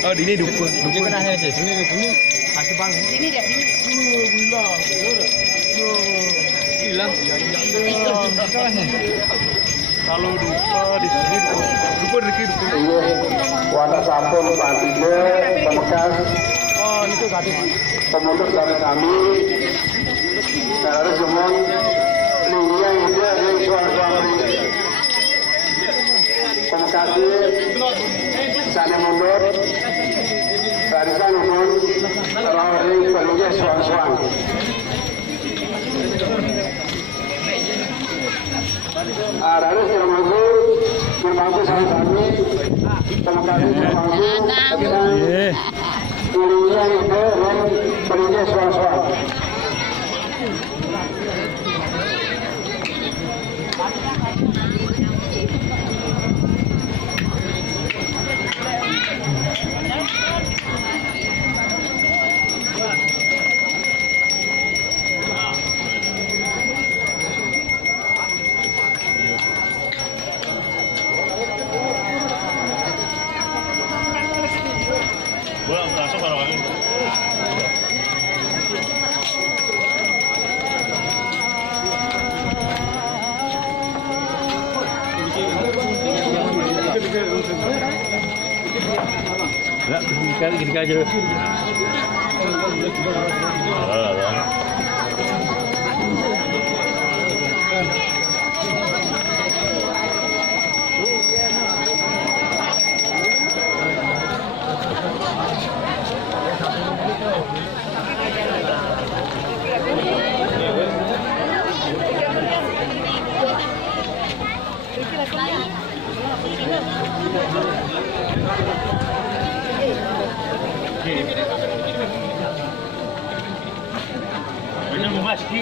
Oh, di ini dukun kan aja sini kasih bang. Sini deh, sini. Hilang. Kalau duka di sini dukun. Warna sampul Pantide, Pemekas, Oh, itu ganti. pemutus dari kami, harus semua linia yang dia yang suara-suara Pemekasi, sana mundur, barisan umum, terlalu perlunya suang-suang. Harus termasuk sama kami, Pemekasi termasuk, linia itu yang perlunya suang-suang. Langsung kalau gini aja. Benar Mas Ki.